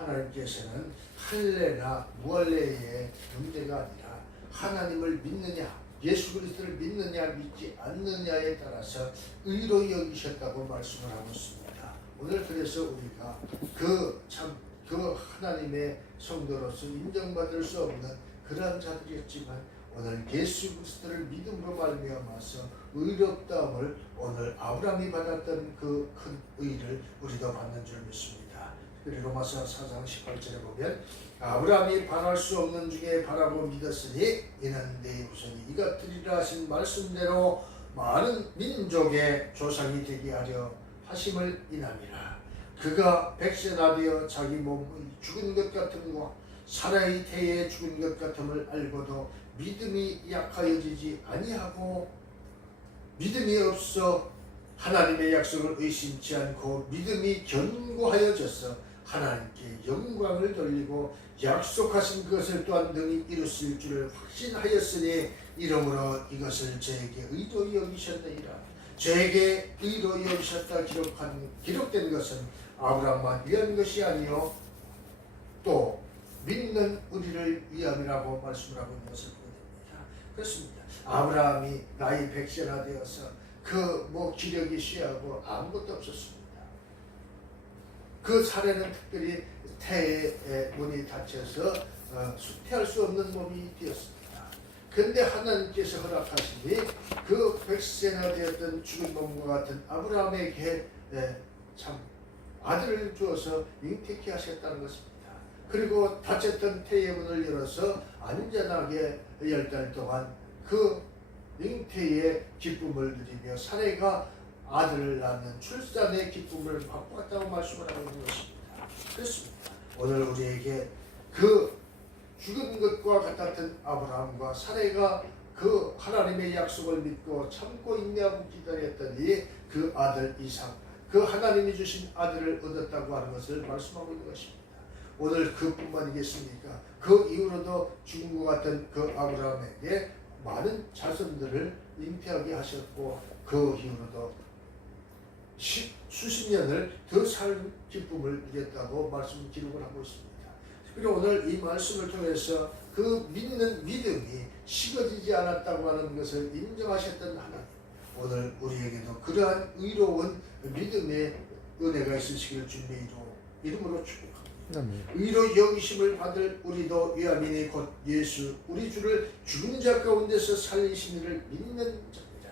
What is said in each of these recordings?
하나님께서는 할례나 무할례의 문제가 아니라 하나님을 믿느냐, 예수 그리스도를 믿느냐 믿지 않느냐에 따라서 의로 여기셨다고 말씀을 하고 있습니다. 오늘 그래서 우리가 그 하나님의 성도로서 인정받을 수 없는 그러한 자들이었지만 오늘 예수 그리스도를 믿음으로 말미암아서 의롭다함을 오늘 아브라함이 받았던 그 큰 의를 우리도 받는 줄 믿습니다. 그리고 로마서 4장 18절에 보면 아브라함이 바랄 수 없는 중에 바라고 믿었으니 이는 내 후손이 이같으리라 하신 말씀대로 많은 민족의 조상이 되게 하려 하심을 인함이라. 그가 백세나 되어 자기 몸의 죽은 것 같음과 사라의 태에 죽은 것 같음을 알고도 믿음이 약하여지지 아니하고 믿음이 없어 하나님의 약속을 의심치 않고 믿음이 견고하여져서 하나님께 영광을 돌리고 약속하신 것을 또한 능히 이루실 줄을 확신하였으니 이러므로 이것을 저에게 의로 여기셨느니라. 저에게 의로 여기셨다 기록된 것은 아브라함만 위한 것이 아니요 또 믿는 우리를 위함이라고 말씀을 하고 있는 것을 보게 됩니다. 그렇습니다. 아브라함이 나이 100세나 되어서 기력이 쉬하고 아무것도 없었습니다. 그 사례는 특별히 태의 문이 닫혀서 수태할 수 없는 몸이 되었습니다. 그런데 하나님께서 허락하시니 그 100세나 되었던 죽은 몸과 같은 아브라함에게 참 아들을 주어서 잉태케 하셨다는 것입니다. 그리고 닫혔던 태의 문을 열어서 안전하게 10달 동안 그 잉태의 기쁨을 누리며 사례가 아들을 낳는 출산의 기쁨을 맛보았다고 말씀을 하고 있는 것입니다. 그렇습니다. 오늘 우리에게 그 죽은 것과 같았던 아브라함과 사례가 그 하나님의 약속을 믿고 참고 인내하고 기다렸더니 그 아들 이삭, 그 하나님이 주신 아들을 얻었다고 하는 것을 말씀하고 있는 것입니다. 오늘 그뿐만이겠습니까? 그 이후로도 죽은 것 같은 그 아브라함에게 많은 자손들을 잉태하게 하셨고 그 이후로도 수십 년을 더 살 기쁨을 누렸다고 말씀 기록을 하고 있습니다. 그리고 오늘 이 말씀을 통해서 그 믿는 믿음이 식어지지 않았다고 하는 것을 인정하셨던 하나님, 오늘 우리에게도 그러한 의로운 믿음의 은혜가 있으시길 주님의 이름으로 축복합니다. 의로 여기심을 받을 우리도 위함이니 곧 예수 우리 주를 죽은 자 가운데서 살리신 이를 믿는 자입니다.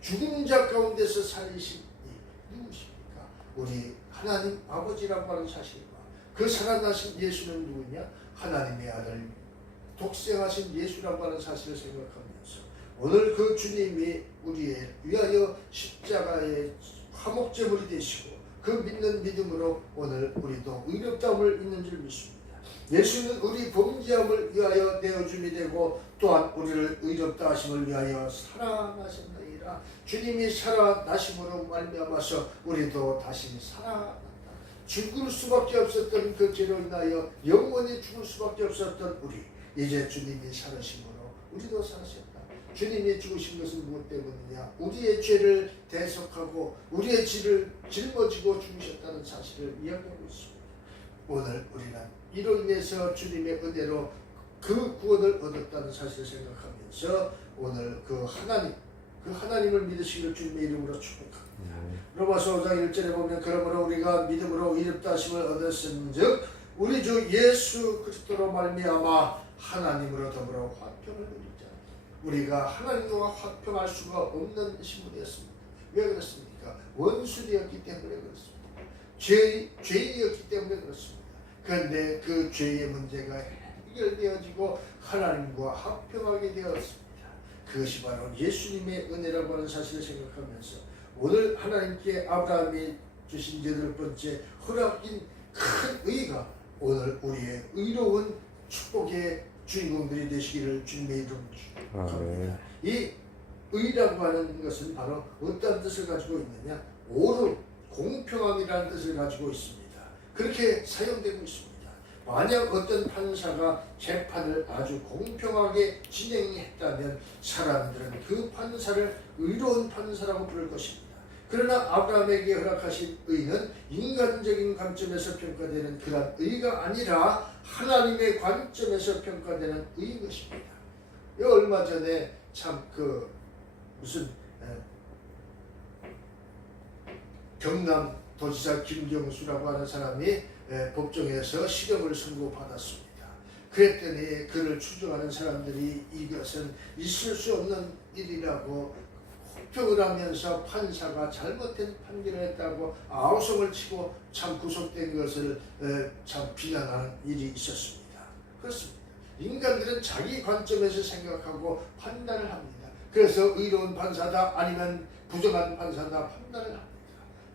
죽은 자 가운데서 살리신 이 누구십니까? 우리 하나님 아버지라고 하는 사실과 그 살아나신 예수는 누구냐? 하나님의 아들 독생하신 예수라고 하는 사실을 생각하면서 오늘 그 주님이 우리의 위하여 십자가의 화목제물이 되시고 그 믿는 믿음으로 오늘 우리도 의롭다함을 있는 줄 믿습니다. 예수는 우리 범죄함을 위하여 내어줌이 되고 또한 우리를 의롭다 하심을 위하여 살아나셨느니라. 주님이 살아나심으로 말미암아서 우리도 다시 살아난다. 죽을 수밖에 없었던 그 죄로 인하여 영원히 죽을 수밖에 없었던 우리, 이제 주님이 살으심으로 우리도 살으셨다. 주님이 죽으신 것은 무엇 때문이냐? 우리의 죄를 대속하고 우리의 죄를 짊어지고 죽으셨다는 사실을 이야기하고 있습니다. 오늘 우리는 이로 인해서 주님의 은혜로 그 구원을 얻었다는 사실을 생각하면서 오늘 그 하나님을 믿으시길 주님의 이름으로 축복합니다. 로마서 5장 1절에 보면 그러므로 우리가 믿음으로 의롭다 하심을 얻었은즉 우리 주 예수 그리스도로 말미암아 하나님으로 더불어 화평을 누리자. 우리가 하나님과 화평할 수가 없는 신분이었습니다. 왜 그렇습니까? 원수되었기 때문에 그렇습니다. 죄인이었기 때문에 그렇습니다. 그런데 그 죄의 문제가 해결되어지고 하나님과 화평하게 되었습니다. 그것이 바로 예수님의 은혜라고 하는 사실을 생각하면서 오늘 하나님께 아브라함이 주신 8번째 허락인 큰 의가 오늘 우리의 의로운 축복의 주인공들이 되시기를 주님의 이름으로 축복합니다. 이 의라고 하는 것은 바로 어떤 뜻을 가지고 있느냐? 옳음, 공평함이라는 뜻을 가지고 있습니다. 그렇게 사용되고 있습니다. 만약 어떤 판사가 재판을 아주 공평하게 진행했다면 사람들은 그 판사를 의로운 판사라고 부를 것입니다. 그러나 아브라함에게 허락하신 의는 인간적인 관점에서 평가되는 그런 의가 아니라 하나님의 관점에서 평가되는 의인 것입니다. 얼마 전에 참 무슨 경남도지사 김경수라고 하는 사람이 법정에서 실형을 선고받았습니다. 그랬더니 그를 추종하는 사람들이 이것은 있을 수 없는 일이라고 혹평을 하면서 판사가 잘못된 판결을 했다고 아우성을 치고 참 구속된 것을 참 비난하는 일이 있었습니다. 그렇습니다. 인간들은 자기 관점에서 생각하고 판단을 합니다. 그래서 의로운 판사다 아니면 부정한 판사다 판단을 합니다.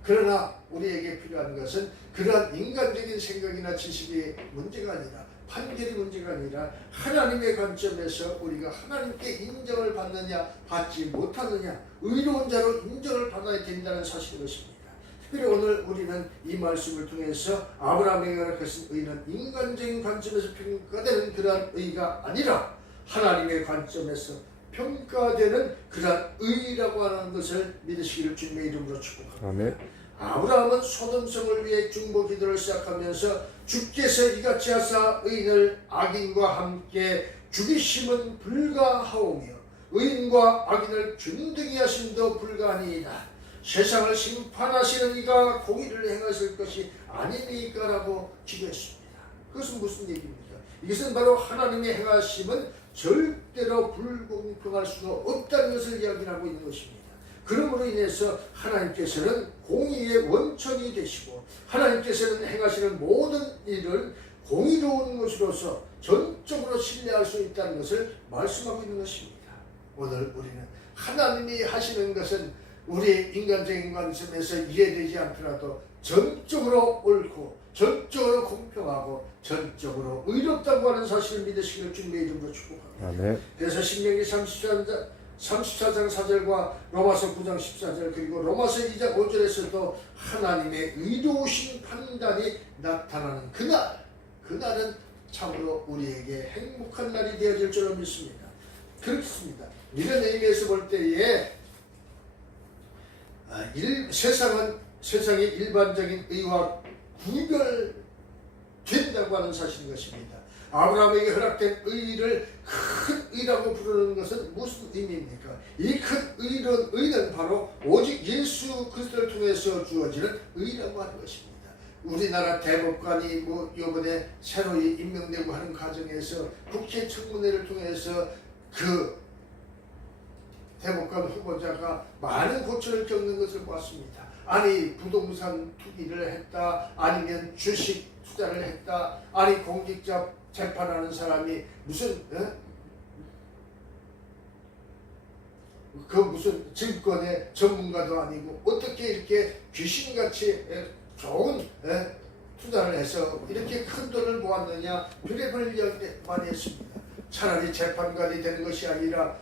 그러나 우리에게 필요한 것은 그러한 인간적인 생각이나 지식의 문제가 아니라 판결이 문제가 아니라 하나님의 관점에서 우리가 하나님께 인정을 받느냐 받지 못하느냐 의로운 자로 인정을 받아야 된다는 사실인 것입니다. 특별히 오늘 우리는 이 말씀을 통해서 아브라함에게 허락하신 의는 인간적인 관점에서 평가되는 그러한 의가 아니라 하나님의 관점에서 평가되는 그러한 의라고 하는 것을 믿으시기를 주님의 이름으로 축복합니다. 아멘. 아브라함은 소돔성을 위해 중보 기도를 시작하면서 주께서 이같이 하사 의인을 악인과 함께 죽이심은 불가하오며 의인과 악인을 균등히 하심도 불가하니이다. 세상을 심판하시는 이가 공의를 행하실 것이 아니니까 라고 기도했습니다. 그것은 무슨 얘기입니까? 이것은 바로 하나님의 행하심은 절대로 불공평할 수가 없다는 것을 이야기하고 있는 것입니다. 그러므로 인해서 하나님께서는 공의의 원천이 되시고 하나님께서는 행하시는 모든 일을 공의로운 것으로서 전적으로 신뢰할 수 있다는 것을 말씀하고 있는 것입니다. 오늘 우리는 하나님이 하시는 것은 우리의 인간적인 관점에서 이해되지 않더라도 전적으로 옳고 전적으로 공평하고 전적으로 의롭다고 하는 사실을 믿으시기를 주님의 이름으로 축복합니다. 그래서 신명기 34장 4절과 로마서 9장 14절 그리고 로마서 2장 5절에서도 하나님의 의로우신 판단이 나타나는 그날은 참으로 우리에게 행복한 날이 되어질 줄로 믿습니다. 그렇습니다. 이런 의미에서 볼 때에 세상의 일반적인 의와 구별된다고 하는 사실인 것입니다. 아브라함에게 허락된 의를 큰 의라고 부르는 것은 무슨 의미입니까? 이 큰 의는 바로 오직 예수 그리스도를 통해서 주어지는 의라고 하는 것입니다. 우리나라 대법관이 이번에 새로이 임명되고 하는 과정에서 국회 청문회를 통해서 그 대법관 후보자가 많은 고초를 겪는 것을 보았습니다. 아니 부동산 투기를 했다, 아니면 주식 투자를 했다, 아니 공직자 재판하는 사람이 무슨 무슨 증권의 전문가도 아니고 어떻게 이렇게 귀신같이 좋은 투자를 해서 이렇게 큰 돈을 모았느냐 별의별 이야기 많이 했습니다. 차라리 재판관이 되는 것이 아니라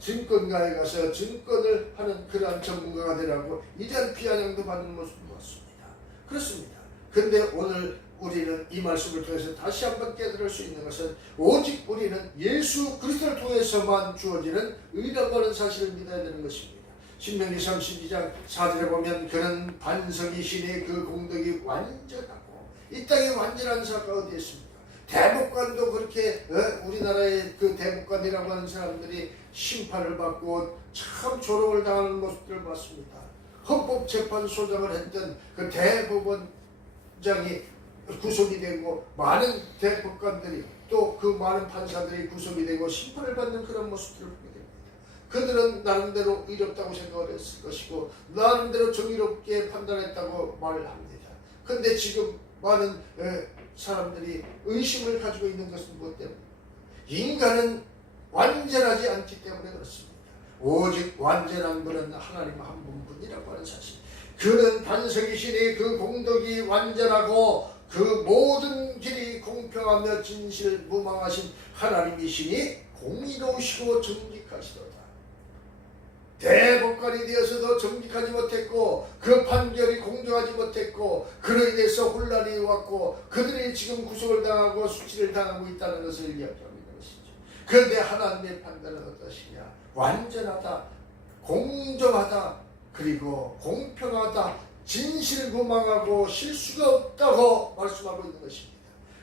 증권가에 가서 증권을 하는 그러한 전문가가 되라고 이러한 비아냥도 받는 모습을 보았습니다. 그렇습니다. 그런데 오늘 우리는 이 말씀을 통해서 다시 한번 깨달을 수 있는 것은 오직 우리는 예수 그리스도를 통해서만 주어지는 의라고 하는 사실을 믿어야 되는 것입니다. 신명기 32장 4절에 보면 그는 반석이시니 그 공덕이 완전하고 이 땅에 완전한 사가 어디 있습니까? 대법관도 그렇게 우리나라의 그 대법관이라고 하는 사람들이 심판을 받고 참 조롱을 당하는 모습들을 봤습니다. 헌법재판소장을 했던 그 대법원장이 구속이 되고 많은 대법관들이 또 그 많은 판사들이 구속이 되고 심판을 받는 그런 모습들을 보게 됩니다. 그들은 나름대로 의롭다고 생각을 했을 것이고 나름대로 정의롭게 판단했다고 말을 합니다. 그런데 지금 많은 사람들이 의심을 가지고 있는 것은 무엇 때문에? 인간은 완전하지 않기 때문에 그렇습니다. 오직 완전한 분은 하나님 한 분뿐이라고 하는 사실. 그는 반석이시니 그 공덕이 완전하고 그 모든 길이 공평하며 진실무망하신 하나님이시니 공의로우시고 정직하시도다. 대법관이 되어서도 정직하지 못했고 그 판결이 공정하지 못했고 그로 인해서 혼란이 왔고 그들이 지금 구속을 당하고 수치를 당하고 있다는 것을 이야기하고 있는 것이죠. 그런데 하나님의 판단은 어떠시냐? 완전하다, 공정하다, 그리고 공평하다, 진실무망하고 실수가 없다고 말씀하고 있는 것입니다.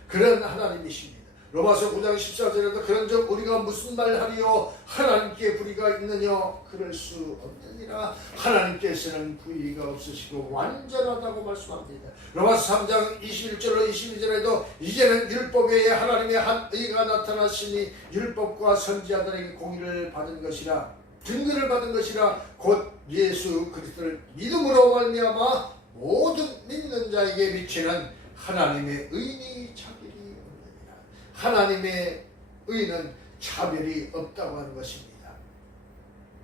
그런 하나님이십니다. 로마서 9장 14절에도 그런즉 우리가 무슨 말하리요 하나님께 불의가 있느냐 그럴 수 없느니라. 하나님께서는 불의가 없으시고 완전하다고 말씀합니다. 로마서 3장 21절로 22절에도 이제는 율법 외에 하나님의 한 의가 나타났으니 율법과 선지자들에게 공의를 받은 것이라 증거를 받은 것이라 곧 예수 그리스도를 믿음으로 말미암아 모든 믿는 자에게 미치는 하나님의 의니 차별이 없느니라. 하나님의 의는 차별이 없다고 하는 것입니다.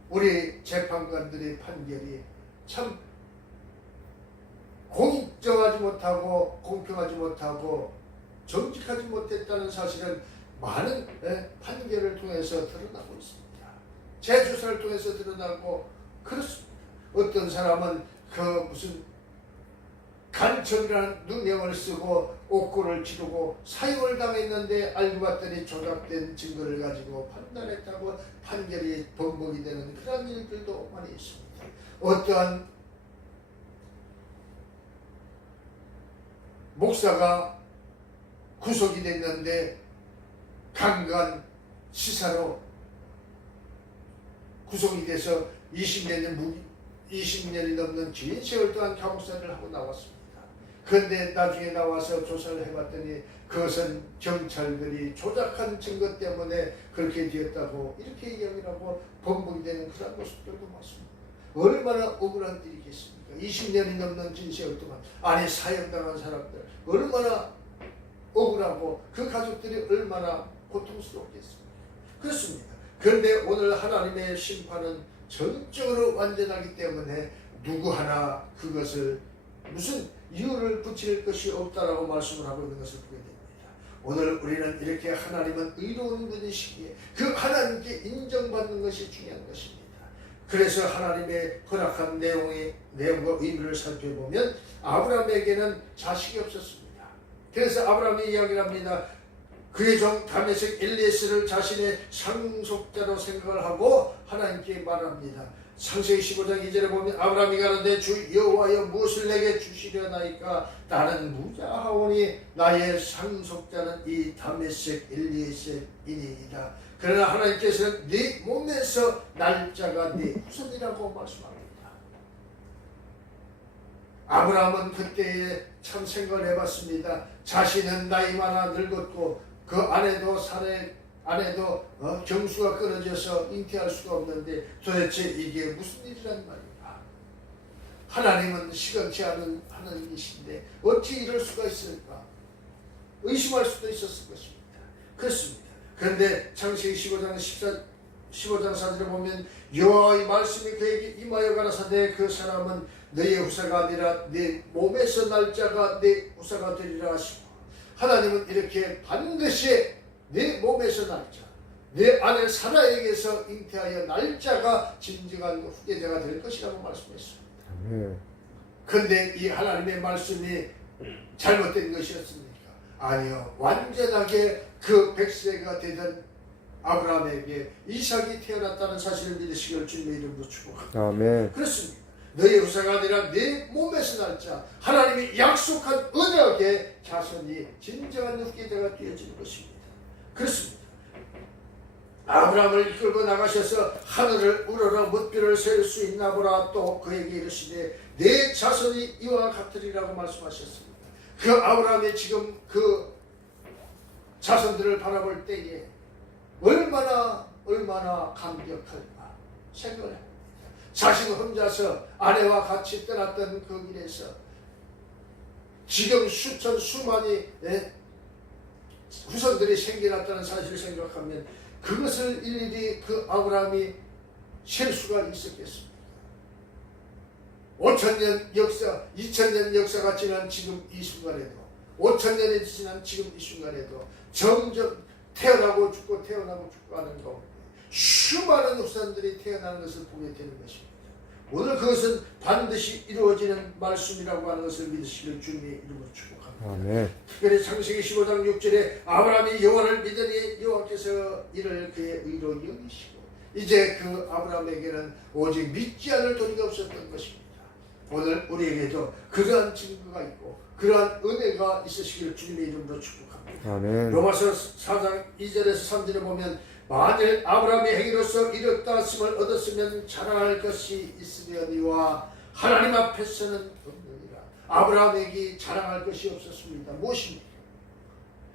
우리 재판관들의 판결이 참 공정하지 못하고 공평하지 못하고 정직하지 못했다는 사실은 많은 판결을 통해서 드러나고 있습니다. 재조사를 통해서 드러나고 그렇습니다. 어떤 사람은 그 무슨 간첩이라는 누명을 쓰고 옥고를 치르고 사형을 당했는데 알고 봤더니 조작된 증거를 가지고 판단했다고 판결이 번복이 되는 그런 일들도 많이 있습니다. 어떠한 목사가 구속이 됐는데 강간 시사로 구속이 돼서 20년이 넘는 긴 세월 동안 감옥살이를 하고 나왔습니다. 그런데 나중에 나와서 조사를 해봤더니 그것은 경찰들이 조작한 증거 때문에 그렇게 되었다고 이렇게 이야기하고 번복이 되는 그런 모습들도 많습니다. 얼마나 억울한 일이겠습니까? 20년이 넘는 긴 세월 동안 안에 사형당한 사람들 얼마나 억울하고 그 가족들이 얼마나 고통스럽겠습니까? 그렇습니다. 그런데 오늘 하나님의 심판은 전적으로 완전하기 때문에 누구 하나 그것을 무슨 이유를 붙일 것이 없다라고 말씀을 하고 있는 것을 보게 됩니다. 오늘 우리는 이렇게 하나님은 의로운 분이시기에 그 하나님께 인정받는 것이 중요한 것입니다. 그래서 하나님의 허락한 내용과 의미를 살펴보면 아브라함에게는 자식이 없었습니다. 그래서 아브라함이 이야기를 합니다. 그의 종 다메섹 엘리에스를 자신의 상속자로 생각을 하고 하나님께 말합니다. 창세기 15장 2절에 보면 아브라함이 가는데 주 여호와여 무엇을 내게 주시려나이까 나는 무자하오니 나의 상속자는 이 다메섹 엘리에스이니이다. 그러나 하나님께서는 네 몸에서 날짜가 네 후손이라고 말씀합니다. 아브라함은 그때에 참 생각을 해봤습니다. 자신은 나이 많아 늙었고 그 아내도 경수가 끊어져서 잉태할 수가 없는데 도대체 이게 무슨 일이란 말인가. 하나님은 시간치 않은 하나님이신데 어찌 이럴 수가 있을까 의심할 수도 있었을 것입니다. 그렇습니다. 그런데 창세기 15장 4절에 보면 여호와의 말씀이 그에게 임하여 가라사대 그 사람은 너의 후사가 아니라 네 몸에서 날짜가 네 후사가 되리라 하시고 하나님은 이렇게 반드시 내 몸에서 날짜 내 아내 사라에게서 잉태하여 날짜가 진정한 후계자가 될 것이라고 말씀했습니다. 그런데 이 하나님의 말씀이 잘못된 것이었습니까? 아니요. 완전하게 그 100세가 되던 아브라함에게 이삭이 태어났다는 사실을 믿으시길 주님의 이름으로 축복합니다. 아멘. 그렇습니다. 너의 후사가 아니라 내 몸에서 날짜 하나님이 약속한 언약의 자손이 진정한 후계자가 되어지는 것입니다. 그렇습니다. 아브라함을 이끌고 나가셔서 하늘을 우러러 뭇별을 셀 수 있나 보라. 또 그에게 이르시되 내 자손이 이와 같으리라고 말씀하셨습니다. 그 아브라함이 지금 그 자손들을 바라볼 때에 얼마나 감격할까 생각을 합니다. 자신 혼자서 아내와 같이 떠났던 그 길에서 지금 수많이 후손들이 생겨났다는 사실을 생각하면 그것을 일일이 그 아브라함이 셀 수가 있었겠습니까? 5,000년 역사, 2,000년 역사가 지난 지금 이 순간에도 5,000년이 지난 지금 이 순간에도 점점 태어나고 죽고 하는 가운데 수많은 후손들이 태어나는 것을 보게 되는 것입니다. 오늘 그것은 반드시 이루어지는 말씀이라고 하는 것을 믿으시길 주님의 이름으로 축복합니다. 아멘. 특별히 창세기 15장 6절에 아브라함이 여호와를 믿으니 여호와께서 이를 그의 의로 여기시고 이제 그 아브라함에게는 오직 믿지 않을 도리가 없었던 것입니다. 오늘 우리에게도 그러한 증거가 있고 그러한 은혜가 있으시기를 주님의 이름으로 축복합니다. 아멘. 로마서 4장 2절에서 3절에 보면 만일 아브라함의 행위로서 이렇다 하심을 얻었으면 자랑할 것이 있으려니와 하나님 앞에서는 없느니라. 아브라함에게 자랑할 것이 없었습니다. 무엇입니까?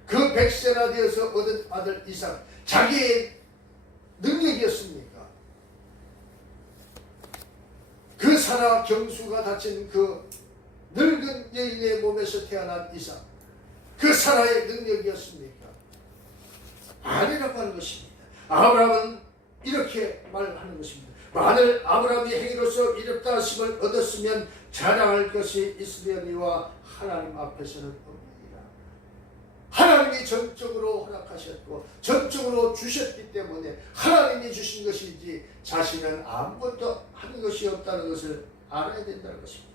그 100세나 되어서 얻은 아들 이삭, 자기의 능력이었습니까? 그 사라 경수가 다친 그 늙은 여인의 몸에서 태어난 이삭, 그 사라의 능력이었습니까? 아니라고 하는 것입니다. 아브라함은 이렇게 말하는 것입니다. 만일 아브라함이 행위로서 이롭다 하심을 얻었으면 자랑할 것이 있으려니와 하나님 앞에서는 없느니라. 하나님이 전적으로 허락하셨고 전적으로 주셨기 때문에 하나님이 주신 것이지 자신은 아무것도 한 것이 없다는 것을 알아야 된다는 것입니다.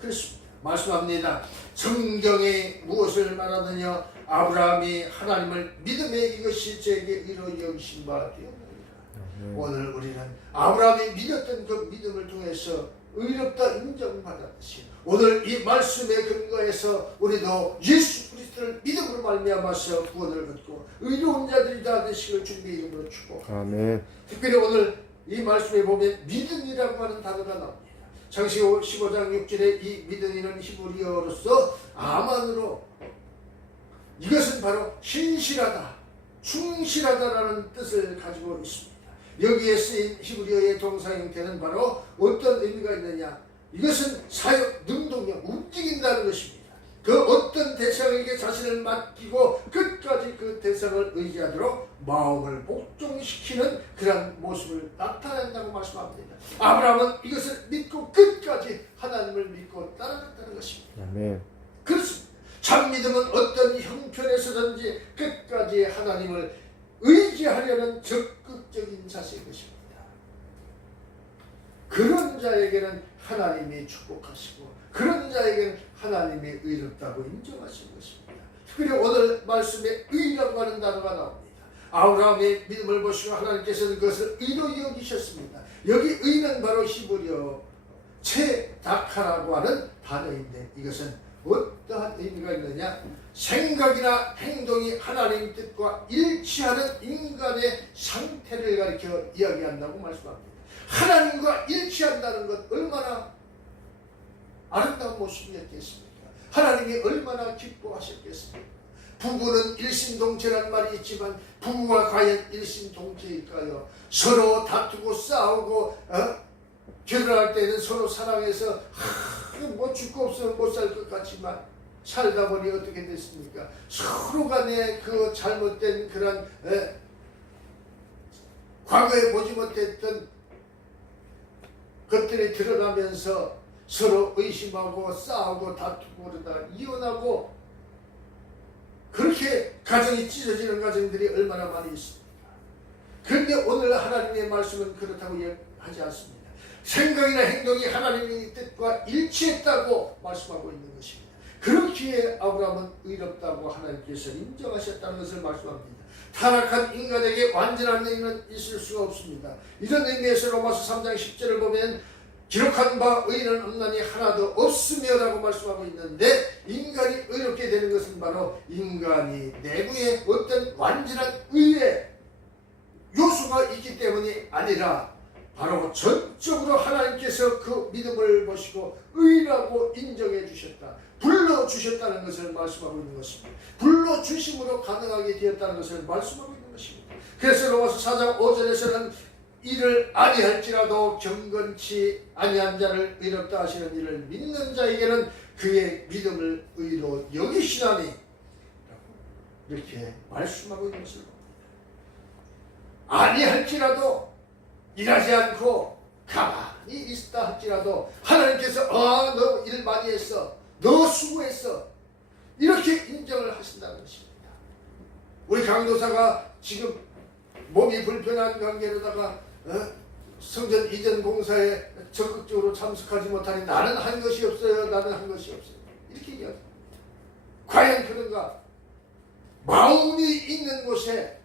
그렇습니다. 말씀합니다. 성경에 무엇을 말하느냐? 아브라함이 하나님을 믿음에 이것이 제게 이루 여기신 바 되었느니라. 오늘 우리는 아브라함이 믿었던 그 믿음을 통해서 의롭다 인정받았듯이 오늘 이 말씀에 근거해서 우리도 예수 그리스도를 믿음으로 말미암아서 구원을 얻고 의로운 자들이 다 되시길 주님의 이름으로 축복합니다. 아멘. 특별히 오늘 이 말씀에 보면 믿음이라고 하는 단어가 나옵니다. 창세기 15장 6절에 이 믿음이는 히브리어로서 아만으로 이것은 바로 신실하다, 충실하다라는 뜻을 가지고 있습니다. 여기에 쓰인 히브리어의 동사 형태는 바로 어떤 의미가 있느냐? 이것은 사역, 능동력, 움직인다는 것입니다. 그 어떤 대상에게 자신을 맡기고 끝까지 그 대상을 의지하도록 마음을 복종시키는 그런 모습을 나타낸다고 말씀합니다. 아브라함은 이것을 믿고 끝까지 하나님을 믿고 따라갔다는 것입니다. 아멘. 그렇습니다. 참 믿음은 어떤 형편에서든지 끝까지 하나님을 의지하려는 적극적인 자세인 것입니다. 그런 자에게는 하나님이 축복하시고 그런 자에게는 하나님이 의롭다고 인정하시는 것입니다. 특별히 오늘 말씀에 의라고 하는 단어가 나옵니다. 아브라함의 믿음을 보시고 하나님께서는 그것을 의로 여기셨습니다. 여기 의는 바로 히브리어 체다카라고 하는 단어인데 이것은 어떠한 의미가 있느냐? 생각이나 행동이 하나님 뜻과 일치하는 인간의 상태를 가리켜 이야기한다고 말씀합니다. 하나님과 일치한다는 것 얼마나 아름다운 모습이었겠습니까? 하나님이 얼마나 기뻐하셨겠습니까? 부부는 일심동체란 말이 있지만 부부가 과연 일심동체일까요? 서로 다투고 싸우고 결혼할 때는 서로 사랑해서 뭐 죽고 없으면 못 살 것 같지만 살다 보니 어떻게 됐습니까? 서로 간에 그 잘못된 그런 과거에 보지 못했던 것들이 드러나면서 서로 의심하고 싸우고 다투고 그러다 이혼하고 그렇게 가정이 찢어지는 가정들이 얼마나 많이 있습니까? 그런데 오늘 하나님의 말씀은 그렇다고 하지 않습니다. 생각이나 행동이 하나님의 뜻과 일치했다고 말씀하고 있는 것입니다. 그렇기에 아브라함은 의롭다고 하나님께서 인정하셨다는 것을 말씀합니다. 타락한 인간에게 완전한 의는 있을 수가 없습니다. 이런 의미에서 로마서 3장 10절을 보면 기록한 바 의는 없나니 하나도 없으며 라고 말씀하고 있는데 인간이 의롭게 되는 것은 바로 인간이 내부에 어떤 완전한 의의 요소가 있기 때문이 아니라 바로 전적으로 하나님께서 그 믿음을 보시고 의라고 인정해 주셨다. 불러주셨다는 것을 말씀하고 있는 것입니다. 불러주심으로 가능하게 되었다는 것을 말씀하고 있는 것입니다. 그래서 로마서 4장 5절에서는 이를 아니할지라도 경건치 아니한 자를 의롭다 하시는 이를 믿는 자에게는 그의 믿음을 의로 여기시나니 이렇게 말씀하고 있는 것을 봅니다. 아니할지라도 일하지 않고 가만히 있다 할지라도 하나님께서 너 일 많이 했어, 너 수고했어 이렇게 인정을 하신다는 것입니다. 우리 강도사가 지금 몸이 불편한 관계로다가 성전 이전 공사에 적극적으로 참석하지 못하니 나는 한 것이 없어요, 나는 한 것이 없어요 이렇게 이야기합니다. 과연 그런가? 마음이 있는 곳에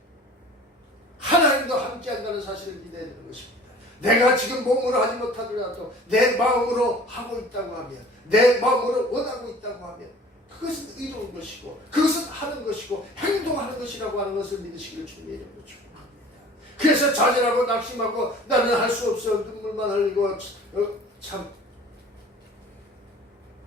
하나님도 함께 한다는 사실을 믿어야 되는 것입니다. 내가 지금 몸으로 하지 못하더라도 내 마음으로 하고 있다고 하면, 내 마음으로 원하고 있다고 하면 그것은 의로운 것이고, 그것은 하는 것이고 행동하는 것이라고 하는 것을 믿으시기를 주님의 이름으로 축복합니다. 그래서 좌절하고 낙심하고 나는 할 수 없어 눈물만 흘리고 참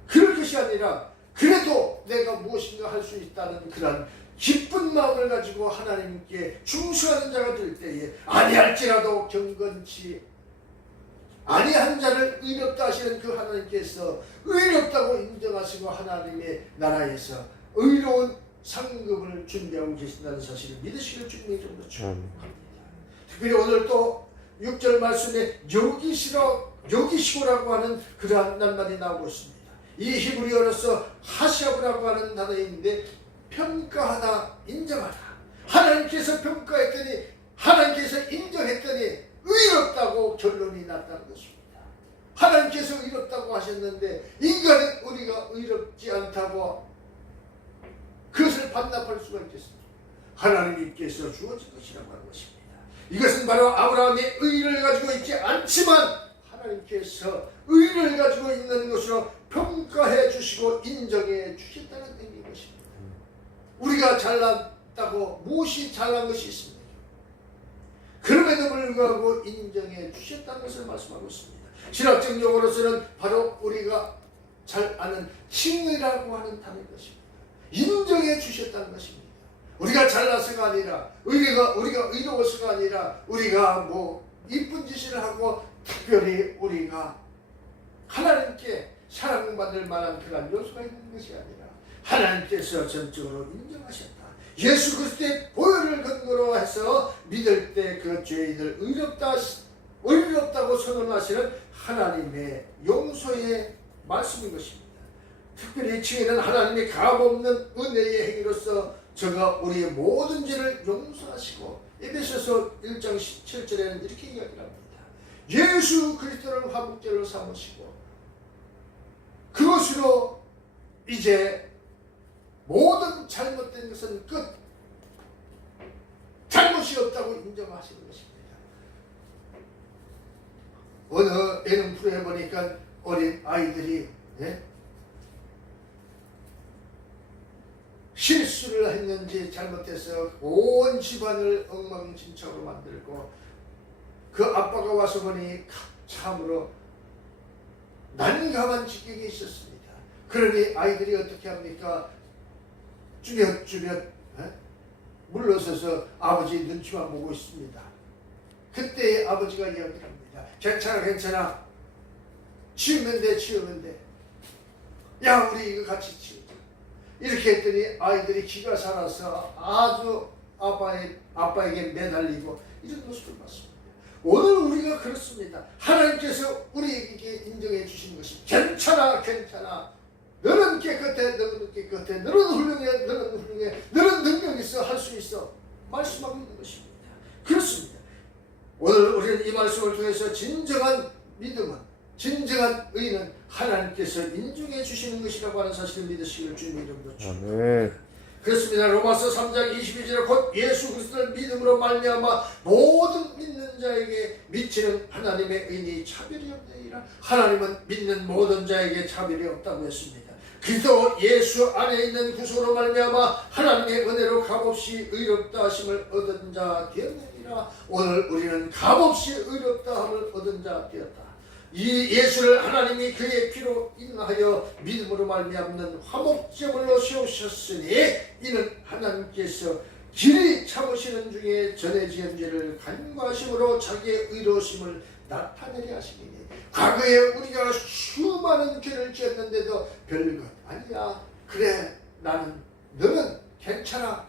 그럴 것이 아니라, 그래도 내가 무엇인가 할 수 있다는 그런 기쁜 마음을 가지고 하나님께 중수하는 자가 될 때에 아니할지라도 경건치 아니한 자를 의롭다 하시는 그 하나님께서 의롭다고 인정하시고 하나님의 나라에서 의로운 상급을 준비하고 계신다는 사실을 믿으시길 주님의 이름으로 축복합니다. 특별히 오늘 또 6절 말씀에 여기시고라고 하는 그러한 낱말이 나오고 있습니다. 이 히브리어로서 하시아브라고 하는 단어인데 평가하다, 인정하다. 하나님께서 평가했더니, 하나님께서 인정했더니 의롭다고 결론이 났다는 것입니다. 하나님께서 의롭다고 하셨는데 인간은 우리가 의롭지 않다고 그것을 반납할 수가 있겠습니까? 하나님께서 주어진 것이라고 하는 것입니다. 이것은 바로 아브라함의 의를 가지고 있지 않지만 하나님께서 의를 가지고 있는 것으로 평가해 주시고 인정해 주셨다는 의미인 것입니다. 우리가 잘났다고 무엇이 잘난 것이 있습니까? 그럼에도 불구하고 인정해 주셨다는 것을 말씀하고 있습니다. 신학적 용어로서는 바로 우리가 잘 아는 칭의라고 하는 단어인 것입니다. 인정해 주셨다는 것입니다. 우리가 잘나서가 아니라, 우리가 의로워서가 아니라, 우리가 뭐 이쁜 짓을 하고 특별히 우리가 하나님께 사랑받을 만한 그런 요소가 있는 것이 아니라 하나님께서 전적으로 인정하셨다. 예수 그리스도의 보혈을 근거로 해서 믿을 때 그 죄인을 의롭다고 선언하시는 하나님의 용서의 말씀인 것입니다. 특별히 칭의는 하나님의 값없는 은혜의 행위로서 저가 우리의 모든 죄를 용서하시고, 에베소서 1장 17절에는 이렇게 이야기합니다. 예수 그리스도를 화목제로 삼으시고 그것으로 이제 모든 잘못된 것은 끝, 잘못이 없다고 인정하시는 것입니다. 어느 예능 프로에 보니까 어린 아이들이 실수를 했는지 잘못해서 온 집안을 엉망진창으로 만들고, 그 아빠가 와서 보니 참으로 난감한 지경에 있었습니다. 그러니 아이들이 어떻게 합니까? 쭈뼛쭈뼛 물러서서 아버지 눈치만 보고 있습니다. 그때 아버지가 이야기합니다. 괜찮아. 치우면 돼. 야, 우리 이거 같이 치우자. 이렇게 했더니 아이들이 기가 살아서 아주 아빠에게 매달리고 이런 모습을 봤습니다. 오늘 우리가 그렇습니다. 하나님께서 우리에게 인정해 주신 것이 괜찮아. 너는 깨끗해. 너는 훌륭해. 너는 능력 있어. 할 수 있어. 말씀하고 있는 것입니다. 그렇습니다. 오늘 우리는 이 말씀을 통해서 진정한 믿음은, 진정한 의는 하나님께서 인정해 주시는 것이라고 하는 사실을 믿으시기를 주님의 이름으로 축복합니다. 그렇습니다. 로마서 3장 22절에 곧 예수 그리스도를 믿음으로 말미암아 모든 믿는 자에게 미치는 하나님의 의니 차별이 없느니라. 하나님은 믿는 모든 자에게 차별이 없다고 했습니다. 그리스도 예수 안에 있는 구속으로 말미암아 하나님의 은혜로 값없이 의롭다 하심을 얻은 자 되었느니라. 오늘 우리는 값없이 의롭다 함을 얻은 자 되었다. 이 예수를 하나님이 그의 피로 인하여 믿음으로 말미암는 화목제물로 세우셨으니 이는 하나님께서 길이 참으시는 중에 전에 지은 죄를 간과하심으로 자기의 의로우심을 나타내려 하시니, 과거에 우리가 수많은 죄를 지었는데도 별것 아니야. 그래, 너는 괜찮아.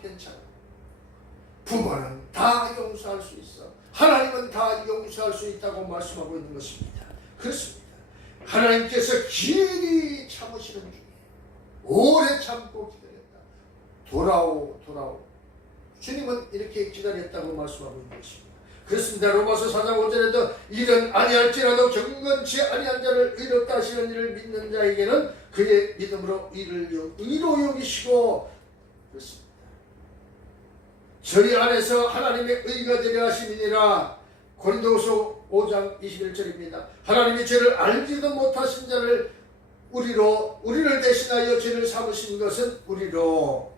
부모는 다 용서할 수 있어. 하나님은 다 용서할 수 있다고 말씀하고 있는 것입니다. 그렇습니다. 하나님께서 길이 참으시는 중에 오래 참고 기다렸다. 돌아오. 주님은 이렇게 기다렸다고 말씀하고 있는 것입니다. 그렇습니다. 로마서 4장 5절에도 이는 아니할지라도 경건치 아니한 자를 의롭다 하시는 이를 믿는 자에게는 그의 믿음으로 이를 의로 여기시고, 그렇습니다. 저희 안에서 하나님의 의가 되려 하심이니라. 고린도후서 5장 21절입니다. 하나님이 죄를 알지도 못하신 자를 우리를 대신하여 죄를 삼으신 것은 우리로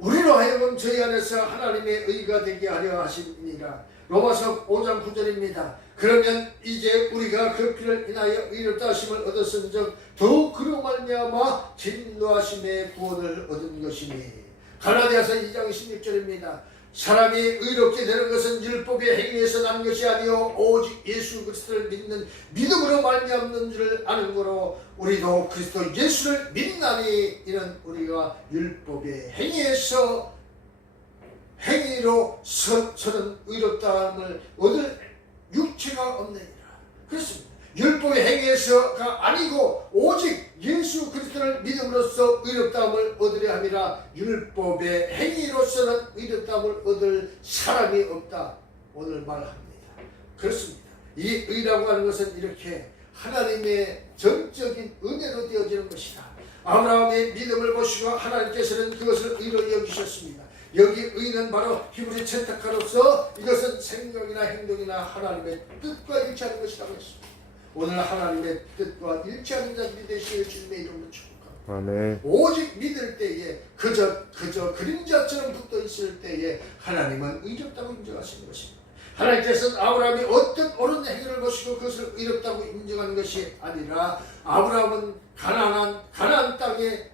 하여금 저희 안에서 하나님의 의가 되게 하려 하심이니라. 로마서 5장 9절입니다. 그러면 이제 우리가 그 피를 인하여 의롭다 하심을 얻었은즉 더욱 그로 말미암아 진노하심의 구원을 얻은 것이니. 갈라디아서 2장 16절입니다. 사람이 의롭게 되는 것은 율법의 행위에서 난 것이 아니요 오직 예수 그리스도를 믿는 믿음으로 말미암는 줄을 아는 거로 우리도 그리스도 예수를 믿나니 이는 우리가 율법의 행위로 서는 의롭다함을 얻을 육체가 없느니라. 그렇습니다. 율법의 행위에서가 아니고 오직 예수 그리스도를 믿음으로써 의롭다함을 얻으려 함이라. 율법의 행위로서는 의롭다함을 얻을 사람이 없다. 오늘 말합니다. 그렇습니다. 이 의라고 하는 것은 이렇게 하나님의 전적인 은혜로 되어지는 것이다. 아브라함의 믿음을 보시고 하나님께서는 그것을 의로 여기셨습니다. 여기 의는 바로 히브리 채택하로서 이것은 생각이나 행동이나 하나님의 뜻과 일치하는 것이라고 했습니다. 오늘 하나님의 뜻과 일치하는 자들이 되시길 주님의 이름으로 축복합니다. 아멘. 오직 믿을 때에 그저 그림자처럼 붙어 있을 때에 하나님은 의롭다고 인정하시는 것입니다. 하나님께서는 아브라함이 어떤 옳은 행위를 보시고 그것을 의롭다고 인정하는 것이 아니라 아브라함은 가나안 땅에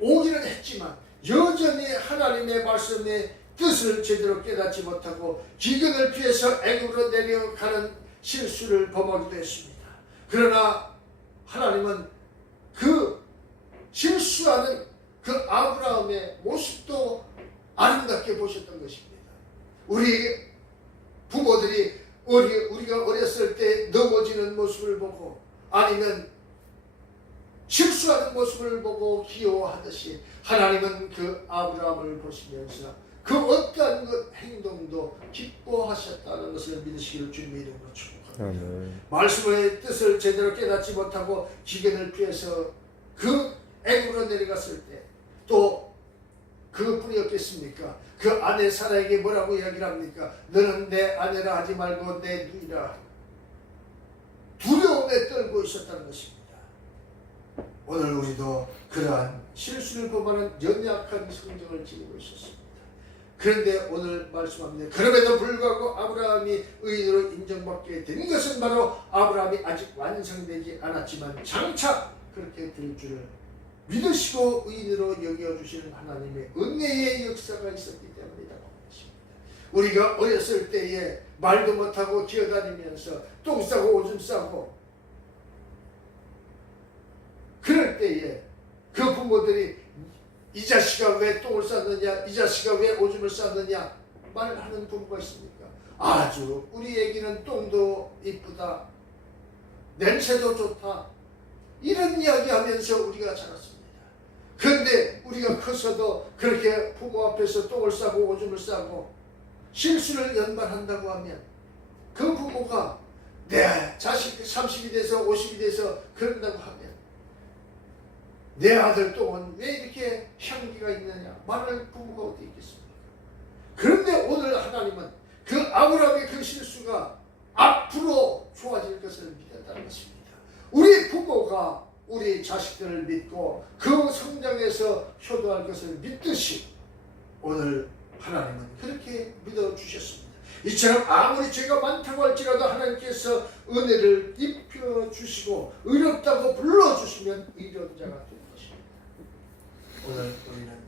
오기는 했지만 여전히 하나님의 말씀의 뜻을 제대로 깨닫지 못하고 기근을 피해서 애굽으로 내려가는 실수를 범하기도 했습니다. 그러나 하나님은 그 실수하는 그 아브라함의 모습도 아름답게 보셨던 것입니다. 우리 부모들이 우리가 어렸을 때 넘어지는 모습을 보고 아니면 실수하는 모습을 보고 귀여워하듯이 하나님은 그 아브라함을 보시면서 그 어떠한 것 행동도 기뻐하셨다는 것을 믿으시기를 주님의 이름으로 축복합니다. 말씀의 뜻을 제대로 깨닫지 못하고 기근을 피해서 그 애굽으로 내려갔을 때 또 그것뿐이 없겠습니까? 그 아내 사라에게 뭐라고 이야기를 합니까? 너는 내 아내라 하지 말고 내 누이라. 두려움에 떨고 있었다는 것입니다. 오늘 우리도 그러한 실수를 범하는 연약한 성정을 지니고 있었습니다. 그런데 오늘 말씀합니다. 그럼에도 불구하고 아브라함이 의인으로 인정받게 된 것은 바로 아브라함이 아직 완성되지 않았지만 장차 그렇게 될 줄을 믿으시고 의인으로 여겨주시는 하나님의 은혜의 역사가 있었기 때문이라고 하십니다. 우리가 어렸을 때에 말도 못하고 기어다니면서 똥 싸고 오줌 싸고 그럴 때에 그 부모들이 이 자식아 왜 똥을 쌌느냐, 이 자식아 왜 오줌을 쌌느냐 말을 하는 부모가 있습니까? 아주 우리 애기는 똥도 이쁘다, 냄새도 좋다, 이런 이야기 하면서 우리가 자랐습니다. 그런데 우리가 커서도 그렇게 부모 앞에서 똥을 싸고 오줌을 싸고 실수를 연발한다고 하면 그 부모가 내 자식 30이 돼서 50이 돼서 그런다고 하면 내 아들 똥은 왜 이렇게 향기가 있느냐 말할 부모가 어디 있겠습니까? 그런데 오늘 하나님은 그 아브라함의 그 실수가 앞으로 좋아질 것을 믿었다는 것입니다. 우리 부모가 우리 자식들을 믿고 그 성장에서 효도할 것을 믿듯이 오늘 하나님은 그렇게 믿어주셨습니다. 이처럼 아무리 죄가 많다고 할지라도 하나님께서 은혜를 입혀주시고 의롭다고 불러주시면 의로운 자가 되는 것입니다. 오늘 우리는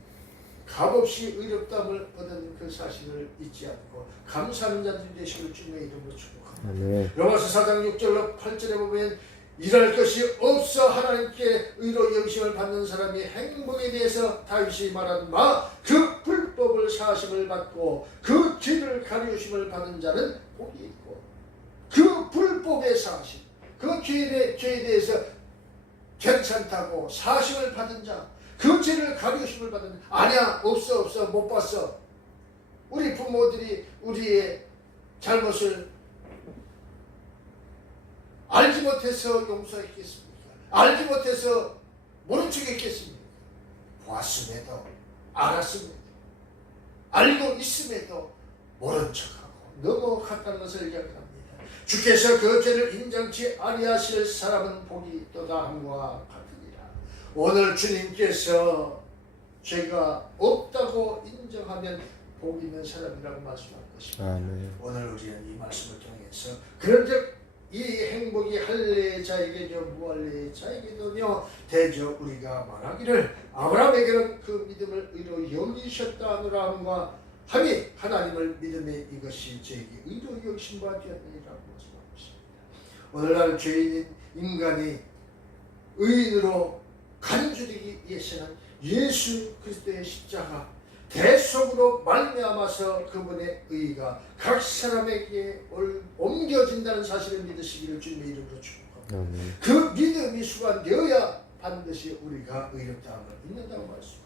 값없이 의롭다함을 얻은 그 사실을 잊지 않고 감사하는 자들이 되시길 주님의 이름으로 축복합니다. 로마서 4장 6절 8절에 보면 일할 것이 없어 하나님께 의로 여기심을 받는 사람이 행복에 대해서 다윗이 말한 바 그 불법을 사하심을 받고 그 죄를 가리우심을 받은 자는 복이 있고 그 불법의 사하심 그 죄에 대해서 괜찮다고 사하심을 받은 자 그 죄를 가리우심을 받은 자 아니야 없어 못 봤어. 우리 부모들이 우리의 잘못을 알지 못해서 용서했겠습니까? 알지 못해서 모른 척 했겠습니까? 보았음에도 알았음에도 알고 있음에도 모른 척하고 넘어갔다는 것을 기억합니다. 주께서 그 죄를 인정치 아니하실 사람은 복이 있도다 함과 같으니라. 오늘 주님께서 죄가 없다고 인정하면 복 있는 사람이라고 말씀한 것입니다. 아멘. 오늘 우리는 이 말씀을 통해서 그런즉 이 행복이 할례자에게도 무할례자에게도며 대저 우리가 말하기를 아브라함에게는 그 믿음을 의로 여기셨다 하노라 함과 함이 하나님을 믿음에 이것이 저에게 의로 여기신 바 되었느니라고 말씀하고 있습니다. 오늘날 죄인인 인간이 의인으로 간주되기 위해서는 예수 그리스도의 십자가 대속으로 말미암아서 그분의 의가 각 사람에게 옮겨진다는 사실을 믿으시기를 주님의 이름으로 축복합니다. 그 믿음이 수반되어야 반드시 우리가 의롭다함을 믿는다고 말씀합니다.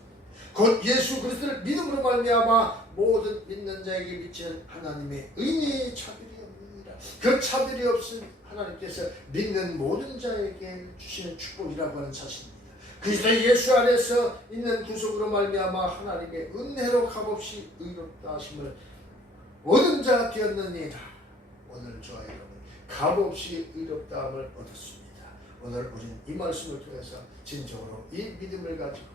곧 예수 그리스도를 믿음으로 말미암아 모든 믿는 자에게 미치는 하나님의 의의 차별이 없느니라. 그 차별이 없은 하나님께서 믿는 모든 자에게 주시는 축복이라고 하는 사실입니다. 그리스도 예수 안에서 있는 구속으로 말미암아 하나님의 은혜로 값없이 의롭다 하심을 얻은 자가 되었느니라. 오늘 저와 여러분 값없이 의롭다함을 얻었습니다. 오늘 우리는 이 말씀을 통해서 진정으로 이 믿음을 가지고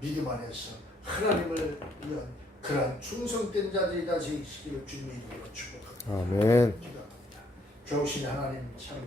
믿음 안에서 하나님을 위한 그러한 충성된 자들이 다 되시기를 주님의 이름으로 축복합니다. 아멘. 기도합니다. 좋으신 하나님 참